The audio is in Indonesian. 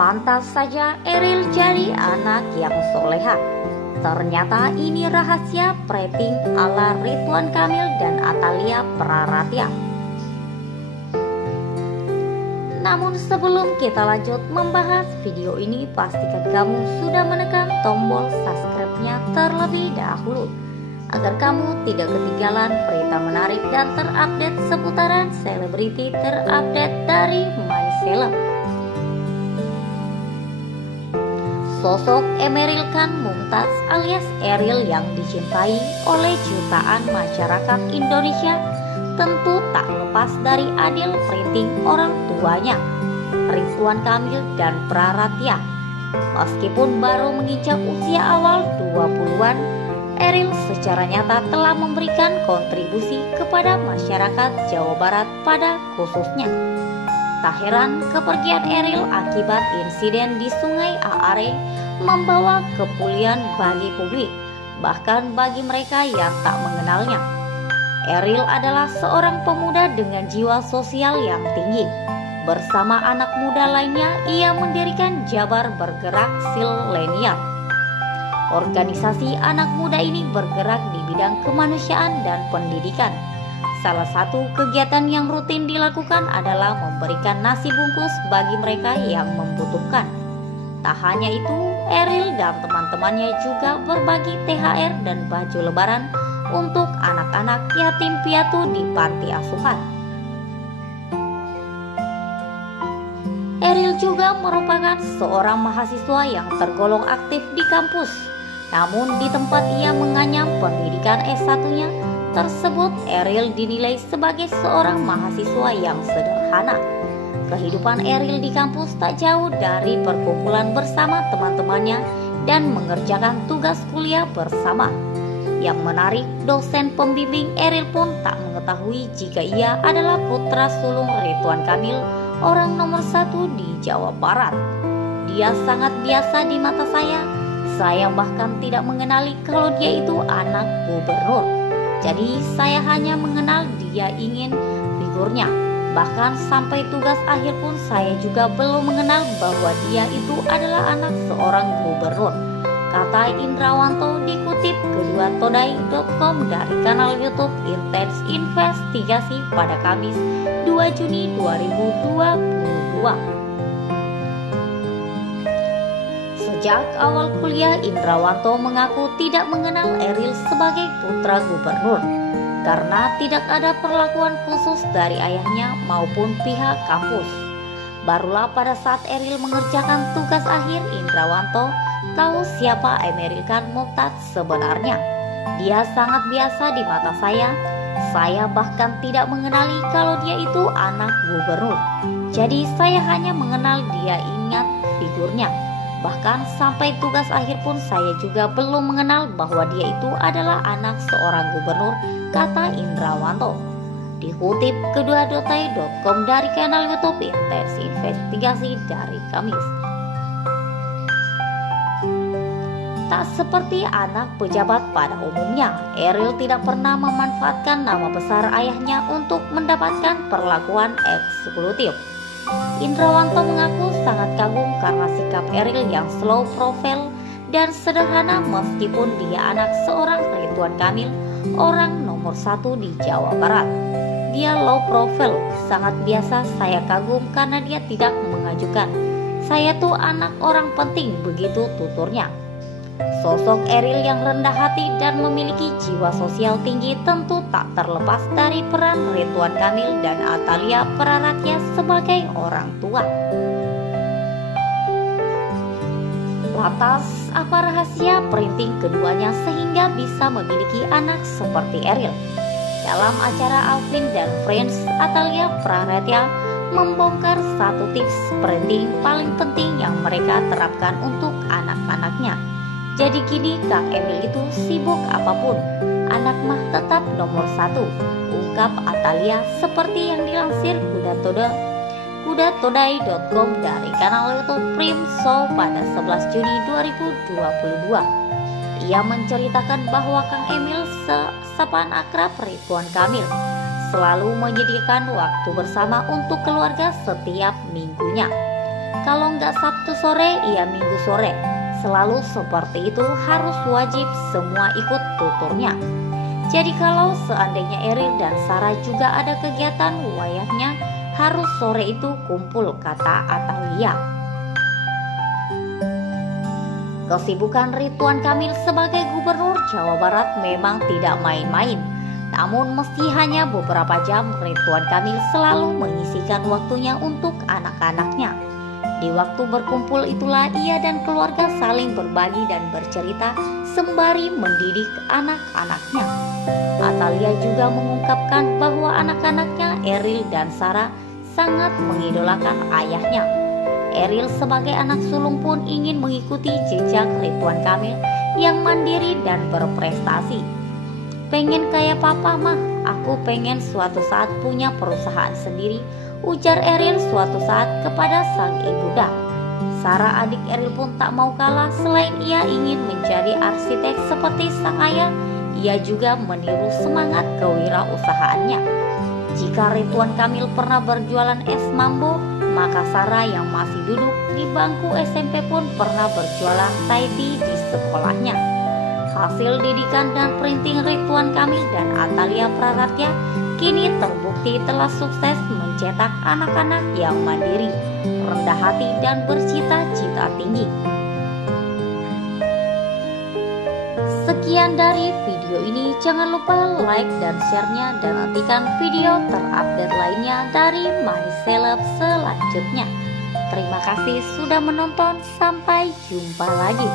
Pantas saja Eril jadi anak yang soleha. Ternyata ini rahasia prepping ala Ridwan Kamil dan Atalia Praratya. Namun sebelum kita lanjut membahas video ini, pastikan kamu sudah menekan tombol subscribe-nya terlebih dahulu agar kamu tidak ketinggalan berita menarik dan terupdate seputaran selebriti terupdate dari MyCeleb. Sosok Emeril Khan Mumtaz alias Eril yang dicintai oleh jutaan masyarakat Indonesia tentu tak lepas dari adil printing orang tuanya, Ridwan Kamil dan Praratya. Meskipun baru menginjak usia awal 20-an, Eril secara nyata telah memberikan kontribusi kepada masyarakat Jawa Barat pada khususnya. Tak heran kepergian Eril akibat insiden di Sungai Aare membawa kepulian bagi publik, bahkan bagi mereka yang tak mengenalnya. Eril adalah seorang pemuda dengan jiwa sosial yang tinggi. Bersama anak muda lainnya, ia mendirikan Jabar Bergerak Silenial. Organisasi anak muda ini bergerak di bidang kemanusiaan dan pendidikan. Salah satu kegiatan yang rutin dilakukan adalah memberikan nasi bungkus bagi mereka yang membutuhkan. Tak hanya itu, Eril dan teman-temannya juga berbagi THR dan baju lebaran untuk anak-anak yatim piatu di panti asuhan. Eril juga merupakan seorang mahasiswa yang tergolong aktif di kampus. Namun di tempat ia menganyam pendidikan S1-nya tersebut, Eril dinilai sebagai seorang mahasiswa yang sederhana. Kehidupan Eril di kampus tak jauh dari perkumpulan bersama teman-temannya dan mengerjakan tugas kuliah bersama. Yang menarik, dosen pembimbing Eril pun tak mengetahui jika ia adalah putra sulung Ridwan Kamil, orang nomor 1 di Jawa Barat. Dia sangat biasa di mata saya. Saya bahkan tidak mengenali kalau dia itu anak gubernur. Jadi saya hanya mengenal dia ingin figurnya. Bahkan sampai tugas akhir pun saya juga belum mengenal bahwa dia itu adalah anak seorang gubernur, kata Indrawanto dikutip kedua.todai.com dari kanal YouTube Intens Investigasi pada Kamis 2 Juni 2022. Sejak awal kuliah, Indrawanto mengaku tidak mengenal Eril sebagai putra gubernur karena tidak ada perlakuan khusus dari ayahnya maupun pihak kampus. Barulah pada saat Eril mengerjakan tugas akhir, Indrawanto tahu siapa Emeril Khan Mumtaz sebenarnya. Dia sangat biasa di mata saya. Saya bahkan tidak mengenali kalau dia itu anak gubernur. Jadi saya hanya mengenal dia, ingat figurnya. Bahkan sampai tugas akhir pun saya juga belum mengenal bahwa dia itu adalah anak seorang gubernur, kata Indrawanto. Dikutip kedua.todai.com dari kanal YouTube Intens Investigasi dari Kamis. Tak seperti anak pejabat pada umumnya, Eril tidak pernah memanfaatkan nama besar ayahnya untuk mendapatkan perlakuan eksekutif. Indrawanto mengaku sangat kagum karena sikap Eril yang slow profile dan sederhana meskipun dia anak seorang Ridwan Kamil, orang nomor 1 di Jawa Barat. Dia low profile, sangat biasa. Saya kagum karena dia tidak mengajukan. Saya tuh anak orang penting, begitu tuturnya. Sosok Eril yang rendah hati dan memiliki jiwa sosial tinggi tentu tak terlepas dari peran Ridwan Kamil dan Atalia Praratya sebagai orang tua. Lantas, apa rahasia printing keduanya sehingga bisa memiliki anak seperti Eril? Dalam acara Alvin dan Friends, Atalia Praratya membongkar satu tips printing paling penting yang mereka terapkan untuk anak-anaknya. Jadi gini, Kang Emil itu sibuk apapun, anak mah tetap nomor 1, ungkap Atalia seperti yang dilansir kedua.todai.com dari kanal YouTube Prim Show pada 11 Juni 2022. Ia menceritakan bahwa Kang Emil sapaan akrab Ridwan Kamil selalu menyediakan waktu bersama untuk keluarga setiap minggunya. Kalau nggak Sabtu sore, ya Minggu sore. Selalu seperti itu, harus wajib semua ikut tuturnya. Jadi kalau seandainya Eril dan Sarah juga ada kegiatan wayahnya, harus sore itu kumpul, kata Atalia. Kesibukan Ridwan Kamil sebagai Gubernur Jawa Barat memang tidak main-main. Namun meski hanya beberapa jam, Ridwan Kamil selalu menyisihkan waktunya untuk anak-anaknya. Di waktu berkumpul itulah ia dan keluarga saling berbagi dan bercerita sembari mendidik anak-anaknya. Atalia juga mengungkapkan bahwa anak-anaknya Eril dan Sarah sangat mengidolakan ayahnya. Eril sebagai anak sulung pun ingin mengikuti jejak Ridwan Kamil yang mandiri dan berprestasi. Pengen kayak papa mah, aku pengen suatu saat punya perusahaan sendiri, ujar Eril suatu saat kepada sang ibunda. Sarah adik Eril pun tak mau kalah, selain ia ingin menjadi arsitek seperti sang ayah, ia juga meniru semangat kewirausahaannya. Jika Ridwan Kamil pernah berjualan es mambo, maka Sarah yang masih duduk di bangku SMP pun pernah berjualan Taiti di sekolahnya. Hasil didikan dan printing Ridwan Kamil dan Atalia Praratya kini terbukti telah sukses mencetak anak-anak yang mandiri, rendah hati dan bercita-cita tinggi. Sekian dari video ini, jangan lupa like dan share-nya dan nantikan video terupdate lainnya dari MyCeleb selanjutnya. Terima kasih sudah menonton, sampai jumpa lagi.